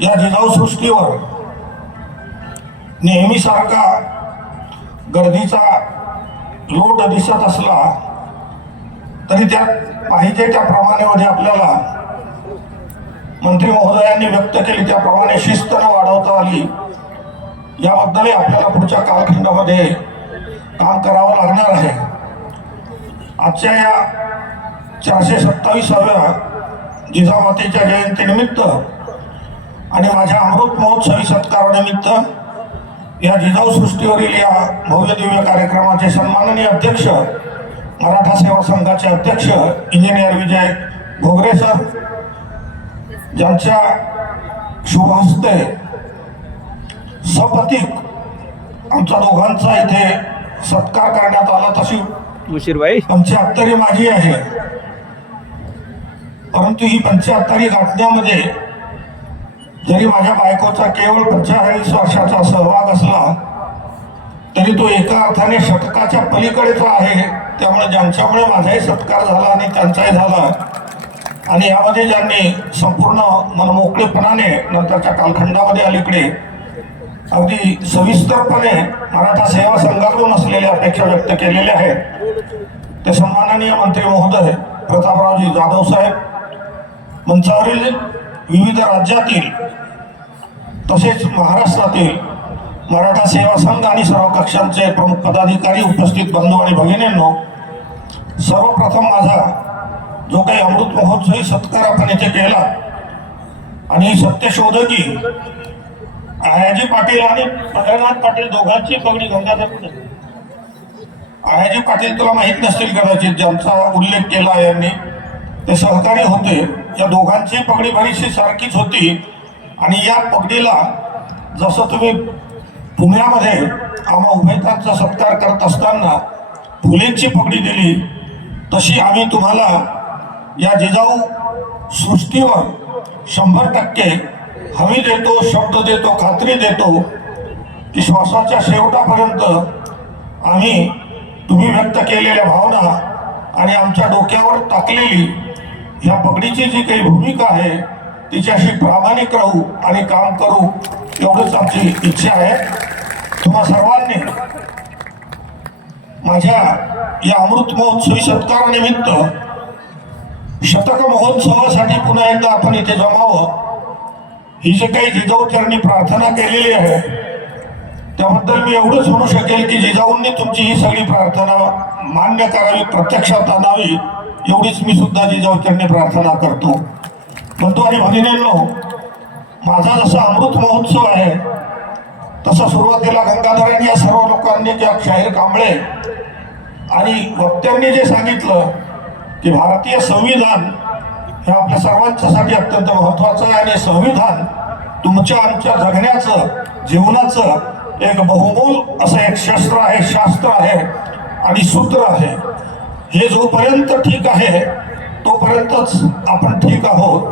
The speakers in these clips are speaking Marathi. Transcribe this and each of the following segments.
या जिजाऊसृष्टीवर नेहमीसारखा गर्दीचा लोट दिसत असला तरी त्यात पाहिजे त्या प्रमाणामध्ये म्हणजे आपल्याला मंत्री महोदयांनी व्यक्त केली त्याप्रमाणे शिस्त न वाढवता आली. याबद्दलही आपल्याला पुढच्या कालखंडामध्ये काम करावं लागणार आहे. आजच्या या चारशे सत्तावीसाव्या जिजामातेच्या जयंतीनिमित्त आणि माझ्या अमृत महोत्सवी सत्कारानिमित्त या जिजाऊ सृष्टीवरील या भव्य दिव्य कार्यक्रमाचे सन्माननीय अध्यक्ष मराठा सेवा संघाचे अध्यक्ष इंजिनियर विजय घोगरे सर ज्यांच्या शुभ हस्ते सपतिक आमच्या दोघांचा इथे सत्कार करण्यात आला तशी मुशीरबाई पंच्याहत्तरी माझी आहे. परंतु ही पंच्याहत्तरी गाठण्यामध्ये जरी माझ्या बायकोचा केवळ पंचेचाळीस वर्षाचा सहभाग असला तरी तो एका अर्थाने शतकाच्या पलीकडेचा आहे. त्यामुळे ज्यांच्यामुळे माझाही सत्कार झाला आणि त्यांचाही झाला आणि यामध्ये ज्यांनी संपूर्ण मनमोकळेपणाने नंतरच्या कालखंडामध्ये अलीकडे अगदी सविस्तरपणे मराठा सेवा संघातून असलेल्या अपेक्षा व्यक्त केलेल्या आहेत ते सन्माननीय मंत्री महोदय प्रतापरावजी जाधव साहेब मंचावरील विविध राज्यातील तसेच महाराष्ट्रातील मराठा सेवा संघ आणि सर्व कक्षांचे प्रमुख पदाधिकारी उपस्थित बंधू आणि भगिनींनो सर्वप्रथम माझा जो काही अमृत महोत्सवी सत्कार आपण इथे केला आणि सत्यशोधकी आयाजी पाटील आणि पंढरनाथ पाटील दोघांची पगडी गंगाधर आयाजी पाटील तुला माहीत नसतील कदाचित ज्यांचा उल्लेख केला यांनी ते सहकारी होते. या दोघांची पगडी बरीचशी सारखीच होती. आणि या पगडीला जसं तुम्ही पुण्यामध्ये आम्हा उभयतांचा सत्कार करत असताना फुलेंची पगडी दिली तशी आम्ही तुम्हाला या जिजाऊ सृष्टीवर शंभर टक्के हमी देतो शब्द देतो खात्री देतो. की श्वासाच्या शेवटापर्यंत आम्ही तुम्ही व्यक्त केलेल्या भावना आणि आमच्या डोक्यावर टाकलेली या पगडीची जी काही भूमिका आहे तिच्याशी प्रामाणिक राहू आणि काम करू एवढंच आमची इच्छा आहे. तुम्हा सर्वांनी माझ्या या अमृत महोत्सवी सत्कारानिमित्त शतक महोत्सवासाठी पुन्हा एकदा आपण इथे जमावं. ही जी काही जिजाऊचरणी प्रार्थना केलेली आहे त्याबद्दल मी एवढंच म्हणू शकेल की जिजाऊंनी तुमची ही सगळी प्रार्थना मान्य करावी प्रत्यक्षात आणावी. एवढीच मी सुद्धा जिजाऊ प्रार्थना करतो. म्हणतो आणि भगिनींनो माझा जसा अमृत महोत्सव आहे तसा सुरुवातीला गंगाधरांनी या सर्व लोकांनी त्या शाहीर कांबळे आणि वक्त्यांनी जे सांगितलं की भारतीय संविधान हे आपल्या सर्वांच्यासाठी अत्यंत महत्वाचं आहे आणि संविधान तुमच्या आमच्या जगण्याचं जीवनाचं एक बहुमोल असं एक शस्त्र आहे शास्त्र आहे आणि सूत्र आहे. हे जोपर्यंत ठीक आहे तोपर्यंतच आपण ठीक आहोत.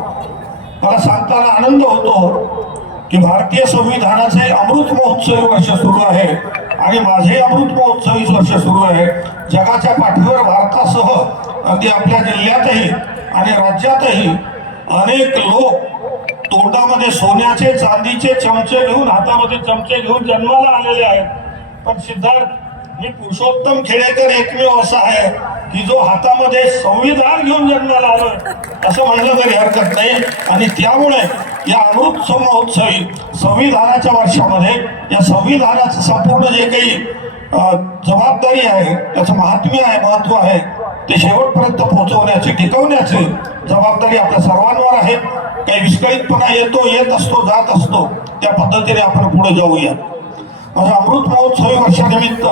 मला सांगताना आनंद होतो की भारतीय संविधानाचे अमृत महोत्सवी वर्ष सुरू आहे आणि माझे अमृत महोत्सवी वर्ष सुरू आहे. जगाच्या पाठीवर भारतासह अगदी आपल्या जिल्ह्यातही आणि राज्यातही अनेक लोक तोंडामध्ये सोन्याचे चांदीचे चमचे घेऊन हातामध्ये चमचे घेऊन जन्माला आलेले आहेत. पण सिद्धार्थ मी पुरुषोत्तम खेडेकर एकमेव असा आहे. की जो हातामध्ये संविधान घेऊन जन्माला आलोय असं म्हणलं तरी हरकत नाही आणि त्यामुळे या अमृत महोत्सवी संविधानाच्या वर्षामध्ये या संविधानाचं संपूर्ण जे काही जबाबदारी आहे त्याचं महात्म्य आहे महत्त्व आहे ते शेवटपर्यंत पोहोचवण्याची टिकवण्याची जबाबदारी आपल्या सर्वांवर आहे. काही विस्कळीतपणा येतो येत असतो जात असतो त्या पद्धतीने आपण पुढे जाऊया. माझ्या अमृत महोत्सवी वर्षानिमित्त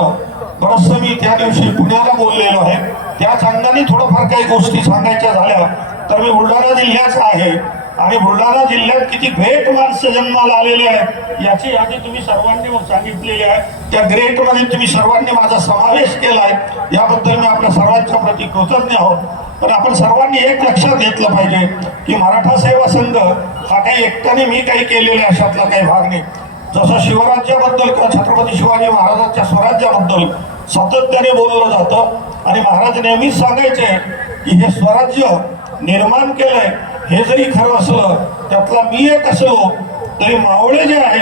बरंचसं मी त्या दिवशी पुण्याला बोललेलो आहे. या अंगाने थोडंफार काही गोष्टी सांगायच्या झाल्या तर मी बुलढाणा जिल्ह्याच आहे. आणि बुलढाणा जिल्ह्यात किती ग्रेट माणसं जन्माला आलेले आहेत याची यादी तुम्ही सर्वांनी सांगितलेली आहे. त्या ग्रेटमध्ये तुम्ही सर्वांनी माझा समावेश केला आहे याबद्दल मी आपल्या सर्वांच्या प्रती कृतज्ञ आहोत. पण आपण सर्वांनी एक लक्षात घेतलं पाहिजे की मराठा सेवा संघ हा काही एकट्याने मी काही केलेला आहे अशातला काही भाग नाही. जसं शिवराज्याबद्दल किंवा छत्रपती शिवाजी महाराजांच्या स्वराज्याबद्दल सातत्याने बोललं जातं आणि महाराज नेहमीच सांगायचे की हे स्वराज्य निर्माण केलंय हे जरी खरं असलं त्यातला मी एक असलो तरी मावळे जे आहे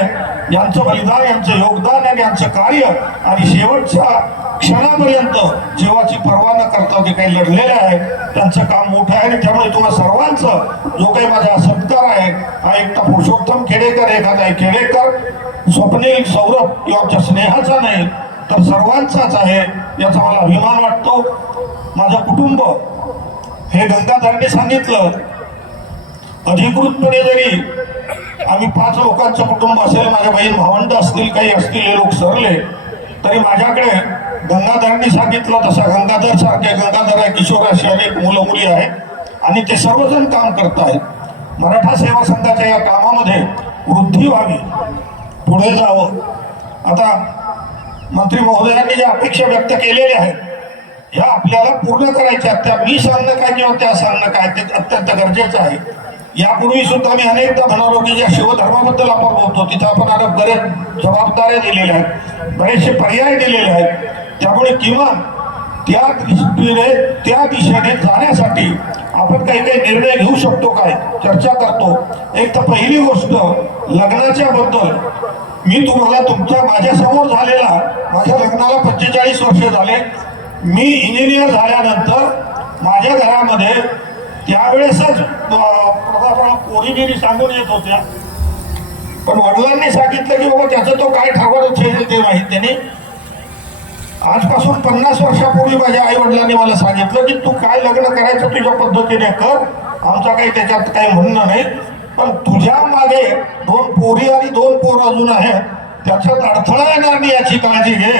यांचं बलिदान यांचं योगदान आणि यांचं कार्य आणि शेवटच्या क्षणापर्यंत जीवाची पर्वा न करता जे काही लढलेले आहे त्यांचं काम मोठं आहे आणि त्यामुळे तुम्हाला सर्वांचं जो काही माझा सत्कार आहे हा एकटा पुरुषोत्तम खेडेकर एखादा आहे खेडेकर स्वप्नील सौरभ किंवा आमच्या स्नेहाचा नाही तर सर्वांचाच आहे याचा मला अभिमान वाटतो. माझं कुटुंब हे गंगाधरांनी सांगितलं. अधिकृतपणे जरी आम्ही पाच लोकांचं कुटुंब असेल माझ्या बहीण भावंड असतील काही असतील हे लोक सरले तरी माझ्याकडे गंगाधरनी सांगितलं तसा गंगाधर सारखे गंगाधर आहे किशोर असे अनेक मुलं मुली आहेत आणि ते सर्वजण काम करत आहेत मराठा सेवा संघाच्या या कामामध्ये वृद्धी व्हावी पुढे जावं. आता मंत्री महोदयांनी ज्या अपेक्षा व्यक्त केलेल्या आहेत ह्या आपल्याला पूर्ण करायच्या त्या मी सांगणं काय किंवा त्या सांगणं काय ते अत्यंत गरजेचं आहे. यापूर्वी सुद्धा मी अनेकदा म्हणालो की ज्या शिवधर्माबद्दल आपण बोलतो तिथं आपण आता बरेच जबाबदाऱ्या दिलेल्या आहेत बरेचसे पर्याय दिलेले आहेत. त्यामुळे किमान त्या दृष्टीने त्या दिशेने जाण्यासाठी आपण काही काही निर्णय घेऊ शकतो काय चर्चा करतो. एक तर पहिली गोष्ट लग्नाच्या बद्दल मी तुम्हाला तुमच्या माझ्यासमोर झालेला माझ्या लग्नाला पंचेचाळीस वर्ष झाले. मी इंजिनियर झाल्यानंतर माझ्या घरामध्ये त्यावेळेसच प्रभाकरला सांगून येत होत्या. पण वडिलांनी सांगितलं की बाबा त्याचं तो काय ठरवत असेल ते माहीत त्याने आजपासून पन्नास वर्षापूर्वी माझ्या आई वडिलांनी मला सांगितलं की तू काय लग्न करायचं तुझ्या पद्धतीने कर. आमचा काही त्याच्यात काही म्हणणं नाही. पण तुझ्या मागे दोन पोरी आणि दोन पोर अजून आहेत त्याच्यात अडथळा येणार नाही याची काळजी घे.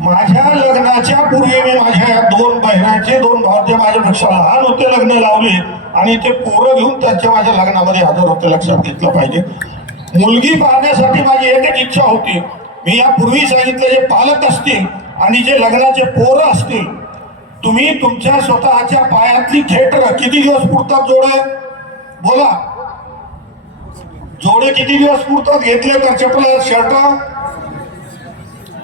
माझ्या लग्नाच्या पूर्वी मी माझ्या या दोन बहिणाचे दोन भाऊ माझ्यापेक्षा लहान होते लग्न लावले आणि ते पोरं घेऊन त्यांच्या माझ्या लग्नामध्ये हजर होते लक्षात घेतलं पाहिजे. मुलगी पाहण्यासाठी माझी एकच इच्छा होती. मी यापूर्वी सांगितलं जे पालक असतील आणि जे लग्नाचे पोरं असतील तुम्ही तुमच्या स्वतःच्या पायातली थिएटर किती दिवस पुरतात जोड. बोला. जोडे किती दिवस पुरतात? घेतले तर चपला शर्ट.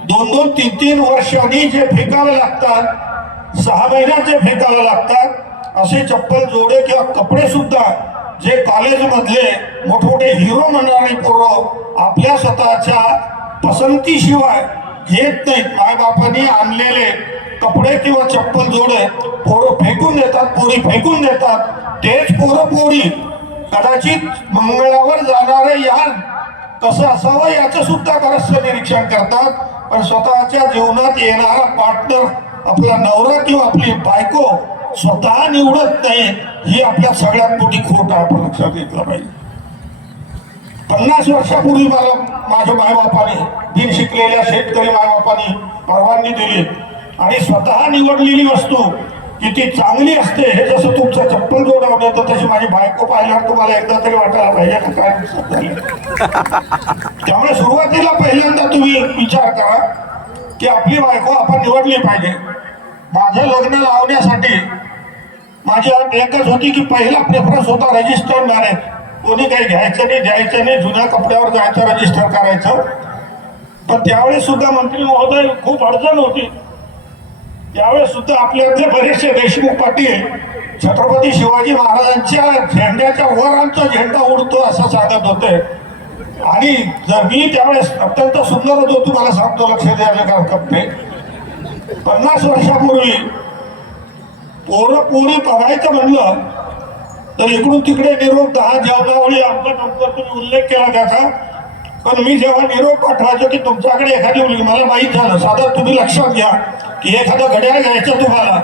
दोन दोन तीन तीन वर्षांनी जे फेकावे लागतात सहा महिन्यात जे फेकावे लागतात असे चप्पल जोडे किंवा कपडे सुद्धा जे कॉलेजमधले मोठमोठे हिरो म्हणणारे पोरं आपल्या स्वतःच्या पसंतीशिवाय घेत नाहीत. मायबापांनी आणलेले कपडे किंवा चप्पल जोडे पोरं फेकून देतात पोरी फेकून देतात. तेच पोरं पोरी कदाचित मंगळावर जाणारे यान कसं असावं याचं सुद्धा बरंचसं निरीक्षण करतात. पण स्वतःच्या जीवनात येणारा पार्टनर आपला नवरा किंवा आपली बायको स्वतः निवडत नाही ही आपल्या सगळ्यात मोठी खोट आहे आपण लक्षात घेतलं पाहिजे. पन्नास वर्षापूर्वी मला माझ्या मायबापाने दिन शिकलेल्या शेतकरी मायबापाने परवानगी दिली. आणि स्वतः निवडलेली वस्तू किती चांगली असते हे चप्पल तुमचं चप्पल जोडावं तशी माझी बायको पाहिल्यावर तुम्हाला एकदा तरी वाटायला पाहिजे ना काय त्यामुळे सुरुवातीला पहिल्यांदा तुम्ही विचार करा की आपली बायको आपण निवडली पाहिजे. माझं लग्न लावण्यासाठी माझी अट एकच होती की पहिला प्रेफरन्स होता रजिस्टर मॅरेज कोणी काही घ्यायचं नाही द्यायचं नाही जुन्या कपड्यावर जायचं रजिस्टर करायचं. पण त्यावेळेस सुद्धा मंत्री महोदय खूप अडचण होती. त्यावेळेस सुद्धा आपल्यातले बरेचसे देशमुख पाटील छत्रपती शिवाजी महाराजांच्या झेंड्याच्या वर आमचा झेंडा उडतो असं सांगत होते. आणि जर मी त्यावेळेस अत्यंत सुंदर होतो तुम्हाला सांगतो लक्ष द्यायला का हरकत नाही पन्नास वर्षापूर्वी पोरं पोरी बघायचं म्हणलं तर इकडून तिकडे निरोप दहा जेवणावळी अमकं नंबर तुम्ही उल्लेख केला त्याचा. पण मी जेव्हा निरोप पाठवायचो की तुमच्याकडे एखादी मुलगी मला माहीत झालं. साधारण तुम्ही लक्षात घ्या. की एखादं घड्याळ घ्यायचं तुम्हाला.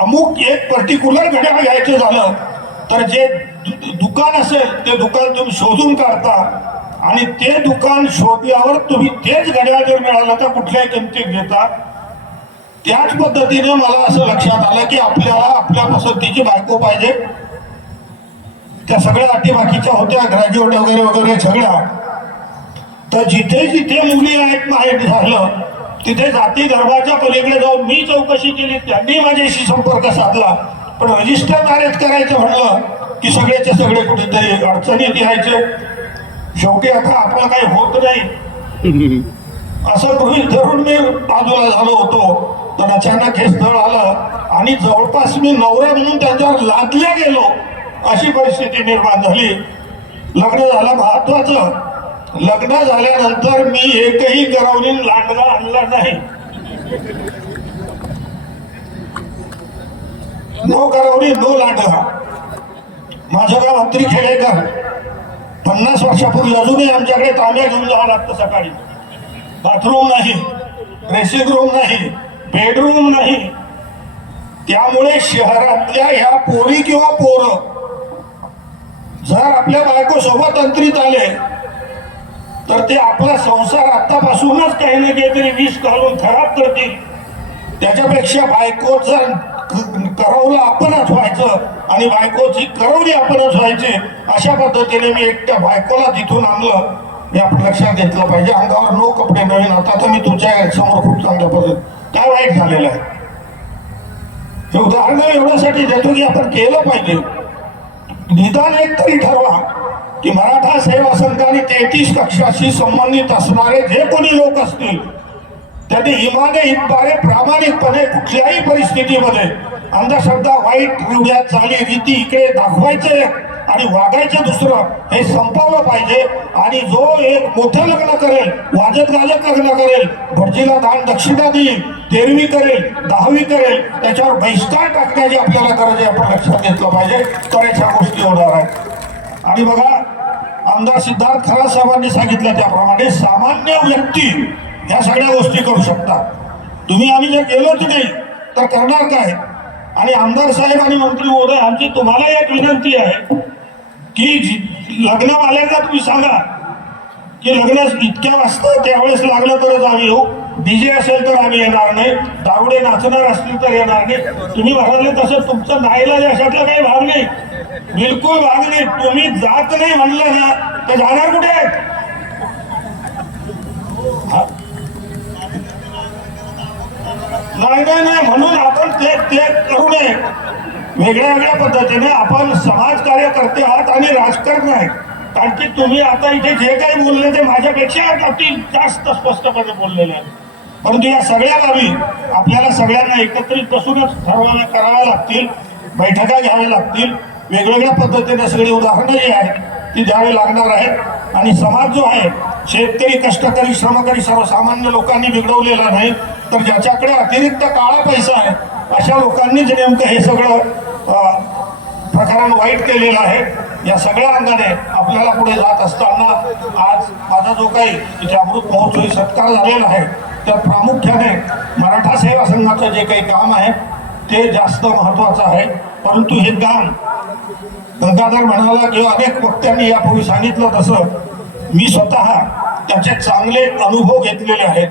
अमुक एक पर्टिक्युलर घड्याळ घ्यायचं झालं तर जे दु- दुकान असेल ते दुकान तुम्ही शोधून काढता. आणि ते दुकान शोधल्यावर तुम्ही तेच घड्याळ जर मिळालं तर कुठल्याही किमतीत घेता. त्याच पद्धतीने मला असं लक्षात आलं की आपल्याला आपल्या पसंतीची बायको पाहिजे. त्या सगळ्या अटी बाकीच्या होत्या ग्रॅज्युएट वगैरे वगैरे सगळ्या. तर जिथे जिथे मुली आहेत माहीत झालं तिथे जाती धर्माच्या पलीकडे जाऊन मी चौकशी केली त्यांनी माझ्याशी संपर्क साधला. पण रजिस्टर मॅरेज करायचं म्हणलं की सगळ्याचे सगळे कुठेतरी अडचणीत यायचे शेवटी आता आपलं काही होत नाही. असं गृहित धरून मी बाजूला झालो होतो. तर अचानक हे स्थळ आलं आणि जवळपास मी नवरा म्हणून त्यांच्यावर लादल्या गेलो. अशी परिस्थिती निर्माण झाली. लग्न झालं महत्वाचं. लग्न झाल्यानंतर मी एकही गरवणी लांडगा आणला नाही. नो गरवणी नो लांडगा. माझं गाव मंत्री खेडेकर. पन्नास वर्षापूर्वी अजूनही आमच्याकडे तांब्या घेऊन जावं लागतं सकाळी. बाथरूम नाही ड्रेसिंग रूम नाही बेडरूम नाही. त्यामुळे शहरातल्या ह्या पोरी किंवा पोरं जर आपल्या बायको सोबत अंतरित आले तर ते आपला संसार आतापासूनच काही ना काहीतरी विष घालून खराब करतील. त्याच्यापेक्षा बायकोचं करवलं आपणच व्हायचं आणि बायकोची करवली आपणच व्हायची अशा पद्धतीने मी एकट्या बायकोला तिथून आणलं. हे आपण लक्षात घेतलं पाहिजे. अंगावर नो कपडे नवीन. आता तर मी तुमच्यासमोर खूप चांगल्या पद्धत काय वाईट झालेलं आहे? हे उदाहरण एवढ्यासाठी देतो की आपण केलं पाहिजे. निदान एक तरी ठरवा. की मराठा सेवा संघ आणि तेहतीस कक्षाशी संबंधित असणारे जे कोणी लोक असतील त्यांनी इमाने इतबारे प्रामाणिकपणे कुठल्याही परिस्थितीमध्ये अंधश्रद्धा वाईट रूढ्यात चाली रीती इकडे दाखवायचे आणि वागायचं दुसरं हे संपवलं पाहिजे. आणि जो एक मोठं लग्न करेल वाजत गाजत लग्न करेल भटजीला दान दक्षिणा देईल तेरवी करेल दहावी करेल त्याच्यावर बहिष्कार टाकण्याची आपल्याला गरज आहे आपण लक्षात घेतलं पाहिजे. तर गोष्टी होणार आहेत. आणि बघा आमदार सिद्धार्थ खरा साहेबांनी सांगितलं त्याप्रमाणे सामान्य व्यक्ती ह्या सगळ्या गोष्टी करू शकतात. तुम्ही आम्ही जर गेलोच नाही तर करणार काय? आणि आमदार साहेब आणि मंत्री महोदय आमची तुम्हाला एक विनंती आहे की जी- लग्नवाल्यांना तुम्ही सांगा. की लग्न इतक्या वाजता त्यावेळेस लागलं तरच आम्ही येऊ. डीजे असेल तर आम्ही येणार नाही. दारुडे नाचणार असतील तर येणार नाही. तुम्ही म्हणाले तसं तुमचं नाईला अशातला काही भाग नाही. बिलकुल भाग नाही तुम्ही जात नाही म्हणलं ना तर जाणार कुठे? नाही नाही नाही म्हणून आपण ते ते करू नये. वेगळ्या वेगळ्या पद्धतीने आपण समाजकार्य करते आहात आणि राजकारण आहे. कारण की तुम्ही आता इथे जे काही बोलले ते माझ्यापेक्षा अति जास्त स्पष्टपणे बोललेले आहेत. परंतु या सगळ्या बाबी आपल्याला सगळ्यांना एकत्रित बसूनच ठरवाव्या कराव्या लागतील बैठका घ्याव्या लागतील. वेगवेगळ्या पद्धतीने सगळी उदाहरणं जी आहेत ती द्यावी लागणार आहेत. आणि समाज जो आहे शेतकरी कष्टकरी श्रमकरी सर्वसामान्य लोकांनी बिघडवलेला नाही तर ज्याच्याकडे अतिरिक्त काळा पैसा आहे अशा लोकांनीच नेमकं हे सगळं प्रकरण वाईट केलेलं आहे या सगळ्या अंगाने आपल्याला पुढे जात असताना आज माझा जो काही इथे अमृत महोत्सवी सत्कार झालेला आहे तर प्रामुख्याने मराठा सेवा संघाचं जे काही काम आहे ते जास्त महत्वाचं आहे. परंतु हे काम गंगाधर म्हणाला किंवा अनेक वक्त्यांनी यापूर्वी सांगितलं तसं मी स्वतः त्याचे चांगले अनुभव घेतलेले आहेत.